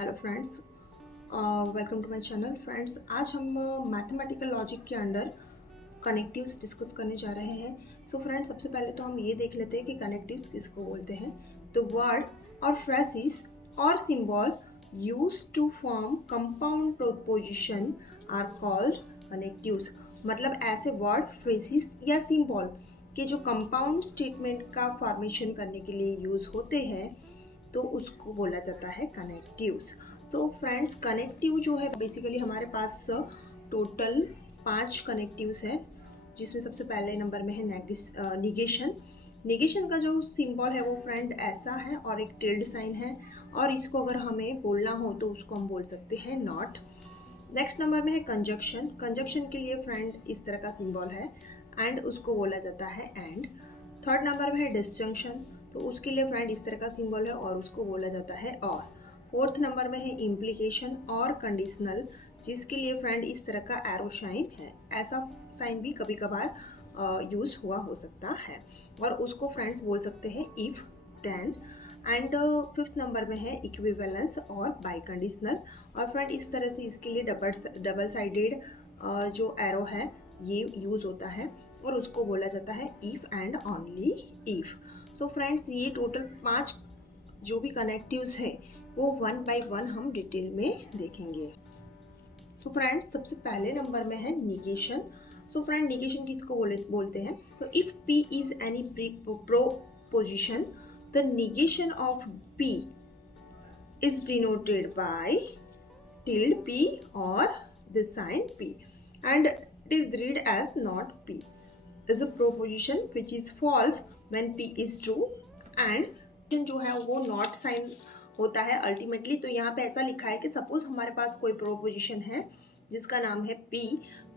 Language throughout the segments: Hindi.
Hello friends, welcome to my channel. Friends, आज हम मैथमेटिकल लॉजिक के अंडर कनेक्टिव्स डिस्कस करने जा रहे हैं। सो फ्रेंड्स, सबसे पहले तो हम ये देख लेते हैं कि कनेक्टिव्स किसको बोलते हैं। तो वर्ड और फ्रेजेस और symbol use to form compound proposition are called connectives. मतलब ऐसे वर्ड, फ्रेजेस या सिंबल के जो कंपाउंड स्टेटमेंट का फॉर्मेशन करने के लिए यूज़ होते हैं तो उसको बोला जाता है कनेक्टिव्स। सो फ्रेंड्स, कनेक्टिव जो है बेसिकली हमारे पास टोटल 5 कनेक्टिव्स है, जिसमें सबसे पहले नंबर में है निगेशन। निगेशन का जो सिंबल है वो फ्रेंड ऐसा है और एक टिल्ड साइन है, और इसको अगर हमें बोलना हो तो उसको हम बोल सकते हैं नॉट। नेक्स्ट नंबर में है कंजक्शन। कंजक्शन के लिए फ्रेंड इस तरह का सिंबल है एंड उसको बोला जाता है एंड। थर्ड नंबर में है डिस्जंक्शन, तो उसके लिए फ्रेंड इस तरह का सिंबल है और उसको बोला जाता है और। फोर्थ नंबर में है इम्प्लीकेशन और कंडीशनल, जिसके लिए फ्रेंड इस तरह का एरो साइन है। ऐसा साइन भी कभी कभार यूज़ हुआ हो सकता है और उसको फ्रेंड्स बोल सकते हैं if then. And fifth number में है इक्विवेलेंस और बाई कंडीशनल, और फ्रेंड इस तरह से इसके लिए डबल साइडेड जो एरो है ये यूज़ होता है और उसको बोला जाता है if and only if. So friends, ये टोटल 5 जो भी कनेक्टिव्स हैं वो वन बाय वन हम डिटेल में देखेंगे। सो फ्रेंड्स, सबसे पहले नंबर में है निगेशन। सो फ्रेंड, निगेशन किसको बोलते हैं? तो if P is any proposition, the negation of P is denoted by tilde P or the sign P, and it is read as not P is a proposition which is false when P is true, and जो है वो नॉट साइन होता है अल्टीमेटली। तो यहाँ पे ऐसा लिखा है कि सपोज हमारे पास कोई प्रोपोजिशन है जिसका नाम है P,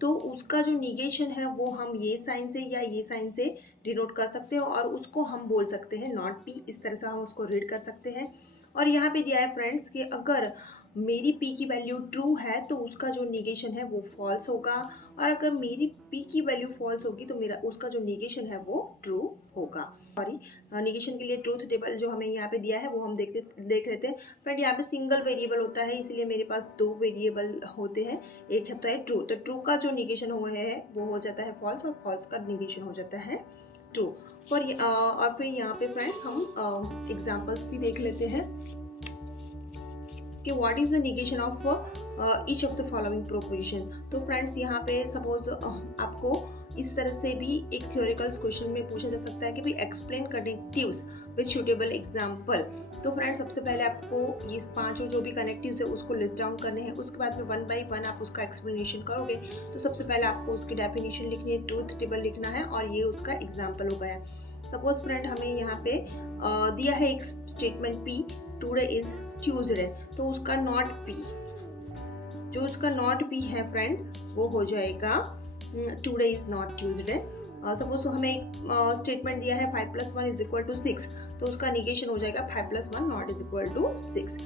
तो उसका जो निगेशन है वो हम ये साइन से या ये साइन से डिनोट कर सकते हैं और उसको हम बोल सकते हैं नॉट P। इस तरह से हम उसको रीड कर सकते हैं। और यहाँ पे दिया है फ्रेंड्स कि अगर मेरी P की वैल्यू ट्रू है तो उसका जो निगेशन है वो फॉल्स होगा, और अगर मेरी P की वैल्यू फॉल्स होगी तो मेरा उसका जो निगेशन है वो ट्रू होगा। सॉरी, निगेशन के लिए ट्रूथ टेबल जो हमें यहाँ पे दिया है वो हम देख लेते हैं। फ्रेंड, यहाँ पे सिंगल वेरिएबल होता है, इसलिए मेरे पास 2 वेरिएबल होते हैं। एक होता है ट्रू, तो ट्रू का जो निगेशन हुआ है वो हो जाता है फॉल्स, और फॉल्स का निगेशन हो जाता है ट्रू। और फिर यहाँ पे फ्रेंड्स हम एग्जाम्पल्स भी देख लेते हैं कि what is the negation of each of the following proposition. तो फ्रेंड्स, यहाँ पे सपोज आपको इस तरह से भी एक थ्योरिकल क्वेश्चन में पूछा जा सकता है कि भाई explain connectives with suitable example. तो फ्रेंड्स, सबसे पहले आपको ये 5 जो भी कनेक्टिव्स है उसको लिस्ट डाउन करने हैं, उसके बाद में वन बाय वन आप उसका एक्सप्लेनेशन करोगे। तो सबसे पहले आपको उसकी डेफिनेशन लिखनी है, ट्रूथ टेबल लिखना है, और ये उसका एग्जाम्पल हो गया। सपोज फ्रेंड, हमें यहाँ पे दिया है एक statement P, today is Tuesday, तो उसका नॉट P, जो उसका नॉट P है फ्रेंड वो हो जाएगा today is not Tuesday. Suppose हमें एक स्टेटमेंट दिया है 5 + 1 = 6, तो उसका निगेशन हो जाएगा 5 + 1 नॉट इज इक्वल टू 6।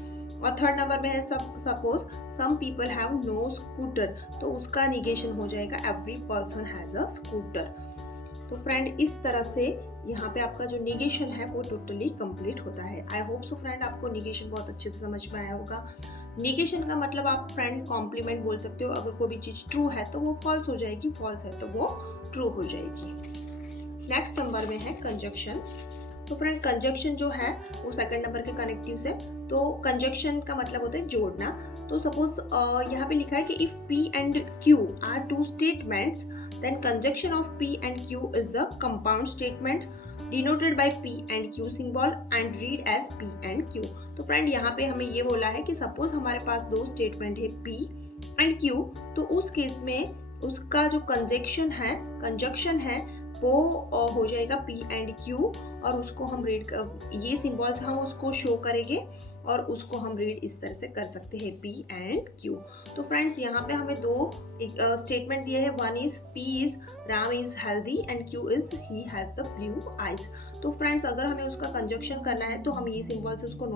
और थर्ड नंबर में है suppose some people have no scooter, तो उसका निगेशन हो जाएगा every person has a scooter. तो फ्रेंड, इस तरह से यहाँ पे आपका जो निगेशन है वो टोटली कंप्लीट होता है। आई होप सो फ्रेंड, आपको निगेशन बहुत अच्छे से समझ में आया होगा। निगेशन का मतलब आप फ्रेंड कॉम्प्लीमेंट बोल सकते हो। अगर कोई भी चीज़ ट्रू है तो वो फॉल्स हो जाएगी, फॉल्स है तो वो ट्रू हो जाएगी। नेक्स्ट नंबर में है कंजक्शन। तो फ्रेंड, कंजक्शन जो है वो सेकंड नंबर के कनेक्टिव्स है। तो कंजक्शन का मतलब होता है जोड़ना। तो सपोज यहाँ पे लिखा है कि if P and Q are 2 statements, then conjunction of P and Q is the compound statement denoted by P and Q symbol and read as P and Q। तो फ्रेंड, यहाँ पे हमें ये बोला है कि सपोज हमारे पास 2 स्टेटमेंट है P and Q, तो उस केस में उसका जो कंजक्शन है वो हो जाएगा P and Q, और उसको हम रीड ये सिंबल्स हम उसको शो करेंगे और उसको हम रीड इस तरह से कर सकते हैं P and Q। तो फ्रेंड्स, यहाँ पे हमें 2 स्टेटमेंट दिए हैं। One is P is Ram is healthy and Q is he has the blue eyes. तो फ्रेंड्स, अगर हमें उसका कंजक्शन करना है तो हम ये सिंबल से उसको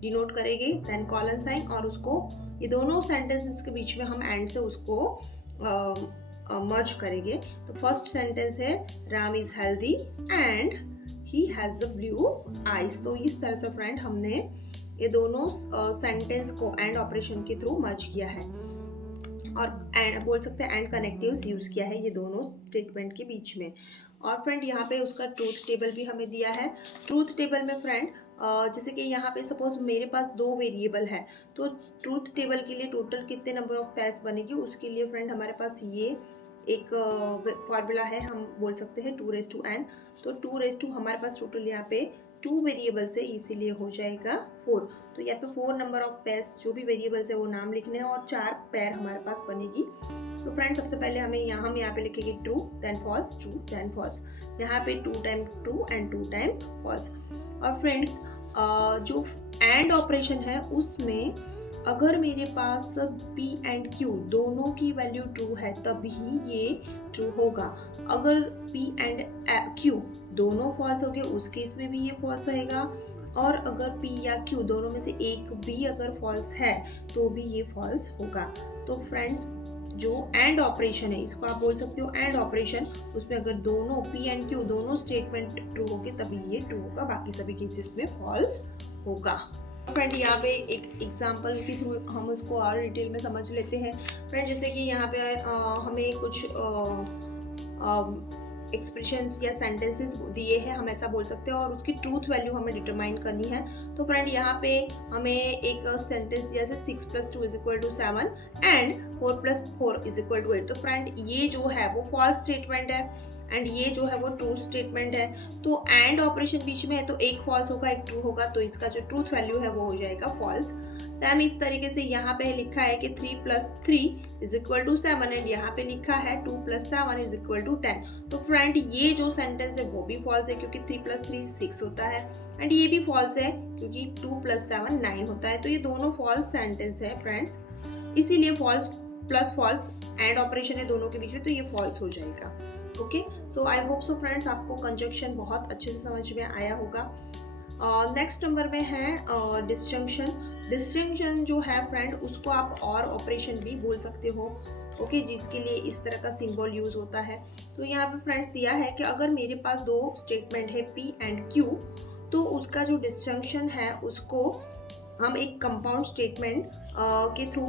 डिनोट करेंगे, देन कॉलन साइन, और उसको ये दोनों सेंटेंसेस के बीच में हम एंड से उसको मर्ज करेंगे। तो फर्स्ट सेंटेंस है Ram is healthy and he has the blue eyes. तो इस तरह से फ्रेंड हमने ये दोनों सेंटेंस को एंड ऑपरेशन के थ्रू मर्ज किया है और एंड बोल सकते हैं एंड कनेक्टिव्स यूज किया है ये दोनों स्टेटमेंट के बीच में। और फ्रेंड यहाँ पे उसका ट्रूथ टेबल भी हमें दिया है। ट्रूथ टेबल में फ्रेंड जैसे कि यहाँ पे सपोज मेरे पास 2 वेरिएबल है, तो ट्रूथ टेबल के लिए टोटल कितने नंबर ऑफ पेयर्स बनेगी उसके लिए फ्रेंड हमारे पास ये एक फॉर्मूला है, हम बोल सकते हैं 2:n। तो 2 हमारे पास टोटल यहाँ पे 2 वेरिएबल से इसीलिए हो जाएगा 4। तो यहाँ पे 4 नंबर ऑफ पेयर्स जो भी वेरिएबल्स है वो नाम लिखने हैं और 4 पेयर हमारे पास बनेगी। तो फ्रेंड सबसे पहले हम यहाँ पे लिखेंगे true then false, true then false. यहाँ पे 2 time true and 2 time false. और फ्रेंड्स जो एंड ऑपरेशन है उसमें अगर मेरे पास P एंड Q दोनों की वैल्यू ट्रू है तभी ये ट्रू होगा। अगर P एंड Q दोनों फॉल्स हो गए उस केस में भी ये फॉल्स रहेगा। और अगर P या Q दोनों में से एक भी अगर फॉल्स है तो भी ये फॉल्स होगा। तो फ्रेंड्स जो एंड ऑपरेशन है इसको आप बोल सकते हो एंड ऑपरेशन, उसमें अगर दोनों P एंड Q दोनों स्टेटमेंट ट्रू हो गए तभी ये ट्रू होगा, बाकी सभी केसेस में फॉल्स होगा। फ्रेंड यहाँ पे एक एग्जांपल के थ्रू हम उसको और डिटेल में समझ लेते हैं। फ्रेंड जैसे कि यहाँ पे हमें कुछ एक्सप्रेशंस या सेंटेंसेस दिए हैं, हम ऐसा बोल सकते हैं, और उसकी ट्रूथ वैल्यू हमें डिटरमाइन करनी है। तो फ्रेंड यहाँ पे हमें एक सेंटेंस दिया है 6 + 2 = 7 एंड 4 + 4 = 8। तो फ्रेंड ये जो है वो फॉल्स स्टेटमेंट है एंड ये जो है वो ट्रू स्टेटमेंट है। तो एंड ऑपरेशन बीच में है तो एक फॉल्स होगा एक ट्रू होगा, तो इसका जो ट्रूथ वैल्यू है वो हो जाएगा फॉल्स। सेम इस तरीके से यहाँ पे लिखा है कि 3 + 3 = 7 एंड यहाँ पे लिखा है 2 + 7 = 10। तो फ्रेंड ये जो सेंटेंस है वो भी फॉल्स है क्योंकि 3 + 3 6 होता है एंड ये भी फॉल्स है क्योंकि 2 + 7 9 होता है। तो ये दोनों फॉल्स सेंटेंस है फ्रेंड्स, इसीलिए false plus false and operation है दोनों के बीच में, तो ये फॉल्स हो जाएगा। Okay, so I hope so friends आपको कंजंक्शन बहुत अच्छे से समझ में आया होगा। नेक्स्ट नंबर में है डिस्जंक्शन। डिस्जंक्शन जो है फ्रेंड उसको आप और ऑपरेशन भी बोल सकते हो, ओके, जिसके लिए इस तरह का सिंबल यूज होता है। तो यहाँ पे फ्रेंड्स दिया है कि अगर मेरे पास 2 स्टेटमेंट है P एंड Q, तो उसका जो डिस्जंक्शन है उसको हम एक कंपाउंड स्टेटमेंट के थ्रू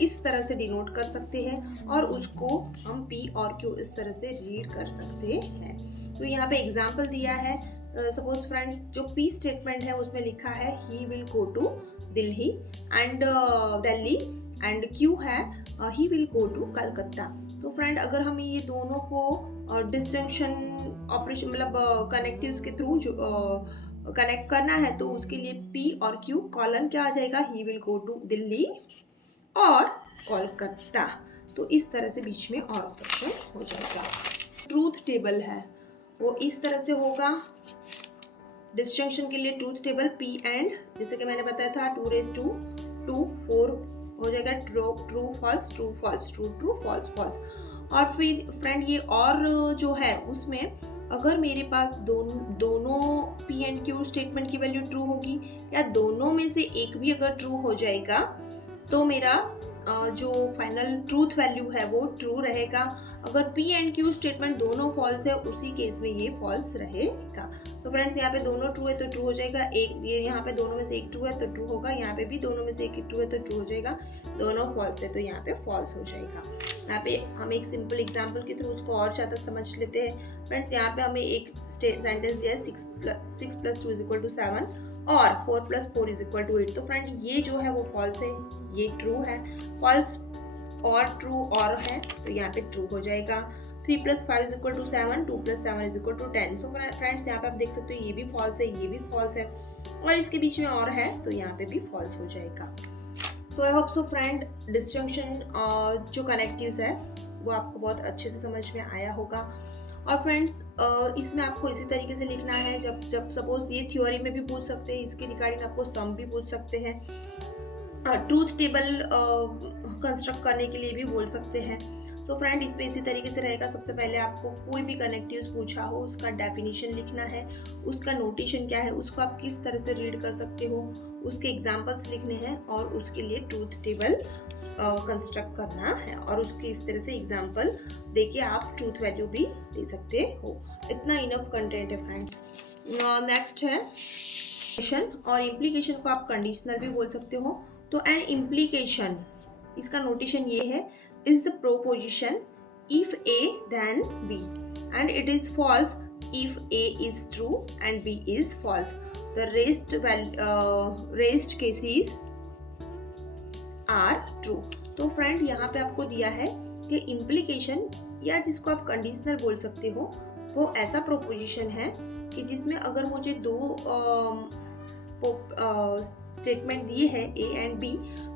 इस तरह से डिनोट कर सकते हैं और उसको हम P और Q इस तरह से रीड कर सकते हैं। तो यहाँ पे एग्जांपल दिया है, सपोज फ्रेंड जो P स्टेटमेंट है उसमें लिखा है he will go to Delhi and Q है he will go to Calcutta. तो फ्रेंड अगर हमें ये दोनों को डिस्जंक्शन ऑपरेशन मतलब कनेक्टिव्स के थ्रू जो कनेक्ट करना है तो उसके लिए P और Q कॉलन क्या आ जाएगा, he will go to Delhi और कोलकाता। तो इस तरह से बीच में और ऑपरेशन हो जाएगा। ट्रूथ टेबल है वो इस तरह से होगा। डिस्जंक्शन के लिए ट्रूथ टेबल P एंड जैसे कि मैंने बताया था 2:2 4 हो जाएगा, true false true false true true false false. और फिर फ्रेंड ये और जो है उसमें अगर मेरे पास दोनों P एंड Q स्टेटमेंट की वैल्यू ट्रू होगी या दोनों में से एक भी अगर ट्रू हो जाएगा तो मेरा जो फाइनल ट्रूथ वैल्यू है वो ट्रू रहेगा। अगर P एंड Q स्टेटमेंट दोनों फॉल्स है उसी केस में ये फॉल्स रहेगा। तो फ्रेंड्स यहाँ पे दोनों ट्रू है तो ट्रू हो जाएगा, एक ये यहाँ पे दोनों में से एक ट्रू है तो ट्रू होगा, यहाँ पे भी दोनों में से एक ट्रू है तो ट्रू हो जाएगा, दोनों फॉल्स है तो यहाँ पे फॉल्स हो जाएगा। यहाँ पे हम एक सिंपल एग्जाम्पल के थ्रू उसको और ज़्यादा समझ लेते हैं। फ्रेंड्स यहाँ पे हमें एक सेंटेंस दिया है 6 + 2 = 7 और 4 + 4 = 8। तो फ्रेंड ये जो है वो फॉल्स है, ये ट्रू है। फॉल्स और ट्रू और है तो यहाँ पे ट्रू हो जाएगा। 3 + 5 = 7 2 + 7 = 10। सो फ्रेंड्स यहाँ पे आप देख सकते हो ये भी फॉल्स है ये भी फॉल्स है और इसके बीच में और है तो यहाँ पे भी फॉल्स हो जाएगा। So I hope so friend disjunction जो कनेक्टिव्स है वो आपको बहुत अच्छे से समझ में आया होगा। और फ्रेंड्स इसमें आपको इसी तरीके से लिखना है, जब सपोज ये थ्योरी में भी पूछ सकते हैं, इसके रिगार्डिंग आपको सम भी पूछ सकते हैं, ट्रूथ टेबल कंस्ट्रक्ट करने के लिए भी बोल सकते हैं। तो फ्रेंड इसमें इसी तरीके से रहेगा। सबसे पहले आपको कोई भी कनेक्टिव्स पूछा हो उसका डेफिनेशन लिखना है, उसका नोटेशन क्या है, उसको आप किस तरह से रीड कर सकते हो, उसके एग्जाम्पल्स लिखने हैं और उसके लिए ट्रूथ टेबल कंस्ट्रक्ट करना है और उसके इस तरह से एग्जाम्पल देके आप ट्रूथ वैल्यू भी दे सकते हो। इतना इनफ कंटेंट है फ्रेंड्स। नेक्स्ट है और इम्प्लीकेशन को आप कंडीशनल भी बोल सकते हो। तो एन इम्प्लीकेशन, इसका नोटेशन ये है, is the proposition if A then B and it is false if A is true and B is false. The rest cases are true. तो फ्रेंड यहाँ पे आपको दिया है कि इम्प्लीकेशन या जिसको आप कंडीशनल बोल सकते हो वो ऐसा प्रोपोजिशन है कि जिसमें अगर मुझे दो स्टेटमेंट दिए हैं ए एंड बी,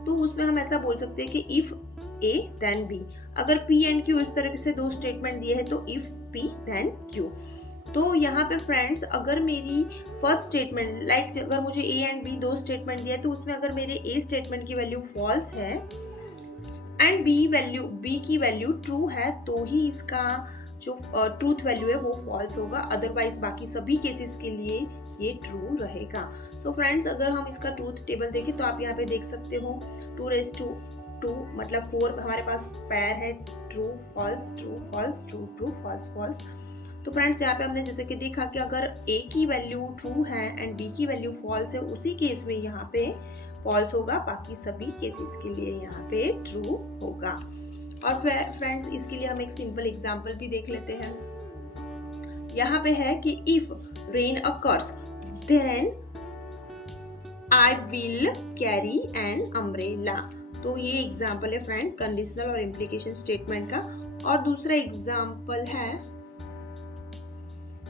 तो उसमें हम ऐसा बोल सकते हैं कि इफ ए देन बी। अगर पी एंड क्यू इस तरह से दो स्टेटमेंट दिए हैं तो इफ पी देन क्यू। तो यहाँ पे फ्रेंड्स अगर मेरी फर्स्ट स्टेटमेंट लाइक अगर मुझे ए एंड बी दो स्टेटमेंट दिया है तो उसमें अगर मेरे ए स्टेटमेंट की वैल्यू फॉल्स है एंड बी की वैल्यू ट्रू है तो ही इसका जो ट्रूथ वैल्यू है वो फॉल्स होगा, अदरवाइज बाकी सभी केसेस के लिए ये ट्रू रहेगा। सो फ्रेंड्स अगर हम इसका ट्रूथ टेबल देखें तो आप यहाँ पे देख सकते हो 2 मतलब 4 हमारे पास पैर है, true false true false true true false false. तो फ्रेंड्स यहाँ पे हमने जैसे कि देखा कि अगर ए की वैल्यू ट्रू है एंड बी की वैल्यू फॉल्स है, उसी केस में यहाँ पे फॉल्स होगा, बाकी सभी केसेस के लिए यहाँ पे ट्रू होगा। और फ्रेंड्स इसके लिए हम एक सिंपल एग्जांपल भी देख लेते हैं। यहाँ पे है कि if rain occurs then I will carry an umbrella. तो ये एग्जांपल है फ्रेंड कंडीशनल और इम्प्लीकेशन स्टेटमेंट का। और दूसरा एग्जांपल है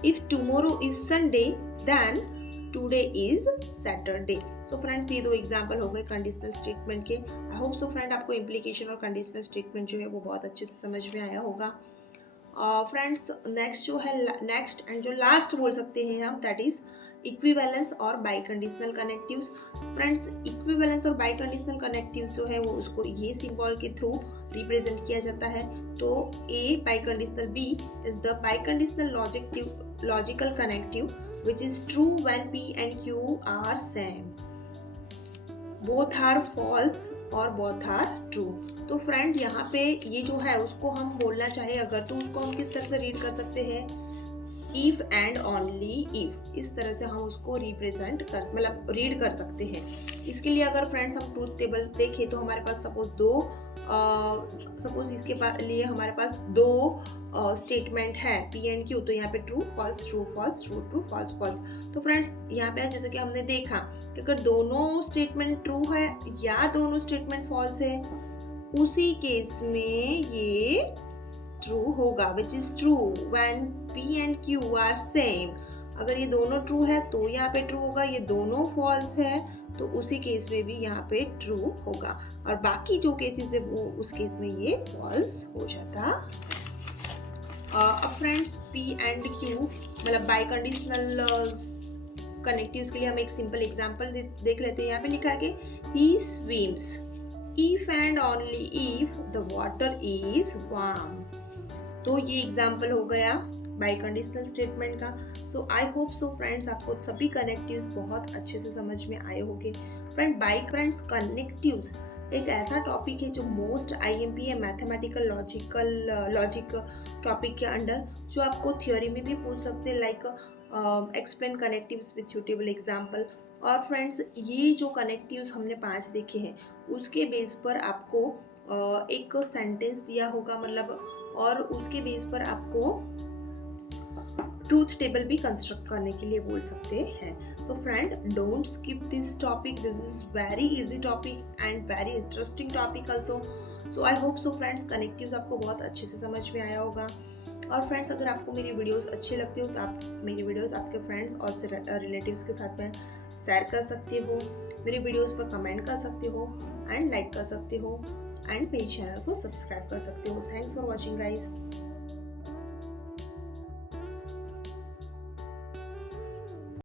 if tomorrow is Sunday then today is Saturday. So friends ये दो एग्जांपल हो गए कंडीशनल स्टेटमेंट के। आई होप सो फ्रेंड आपको इम्प्लीकेशन और कंडीशनल स्टेटमेंट जो है वो बहुत अच्छे से समझ में आया होगा। फ्रेंड्स नेक्स्ट जो है नेक्स्ट एंड जो लास्ट बोल सकते हैं हम दैट इज इक्विवेलेंस और by conditional connectives. Friends equivalence और बाई कंडीशनल कनेक्टिव्स जो है वो उसको ये सिंबल के थ्रू रिप्रेजेंट किया जाता है। तो A biconditional B is the biconditional logical connective which is true when P and Q are same. Both are false और both are true. तो फ्रेंड यहाँ पे ये जो है उसको हम बोलना चाहे अगर तो उसको हम किस तरह से रीड कर सकते हैं, if and only if, इस तरह से हम उसको रिप्रेजेंट कर मतलब रीड कर सकते हैं। इसके लिए अगर फ्रेंड्स हम ट्रूथ टेबल देखें तो हमारे पास सपोज इसके लिए हमारे पास दो स्टेटमेंट है पी एंड क्यू। तो यहाँ पे true false true false true true false false. तो फ्रेंड्स यहाँ पे जैसे कि हमने देखा कि अगर दोनों स्टेटमेंट ट्रू है या दोनों स्टेटमेंट फॉल्स है, उसी केस में ये ट्रू होगा which is true when P and Q R same. अगर ये दोनों ट्रू है तो यहाँ पे ट्रू होगा, ये दोनों फॉल्स है तो उसी केस में भी यहाँ पे ट्रू होगा, और बाकी जो केसेस है वो उस केस में ये फॉल्स हो जाता। अब फ्रेंड्स पी एंड क्यू मतलब बाई कंडीशनल कनेक्टिव्स के लिए हम एक सिंपल एग्जांपल देख लेते हैं। यहाँ पे लिखा है कि he swims if and only if the water is warm. तो ये एग्जाम्पल हो गया बाई कंडीशनल स्टेटमेंट का। सो आई होप सो फ्रेंड्स आपको सभी कनेक्टिव्स बहुत अच्छे से समझ में आए होंगे। फ्रेंड्स कनेक्टिव्स एक ऐसा टॉपिक है जो मोस्ट IMP है मैथमेटिकल लॉजिक टॉपिक के अंडर, जो आपको थ्योरी में भी पूछ सकते हैं like explain connectives with suitable example. और फ्रेंड्स ये जो कनेक्टिव्स हमने 5 देखे हैं उसके बेस पर आपको एक सेंटेंस दिया होगा मतलब, और उसके बेस पर आपको ट्रूथ टेबल भी कंस्ट्रक्ट करने के लिए बोल सकते हैं। So friend don't skip this topic, this is very easy topic and very interesting topic also. So I hope so friends connectives आपको बहुत अच्छे से समझ में आया होगा। और फ्रेंड्स अगर आपको मेरी वीडियोस अच्छे लगते हो तो आप मेरी वीडियोस आपके फ्रेंड्स और रिलेटिव्स के साथ में शेयर कर सकते हो, मेरी वीडियोस पर कमेंट कर सकते हो एंड लाइक कर सकते हो एंड मेरे चैनल को सब्सक्राइब कर सकते हो। Thanks for watching guys.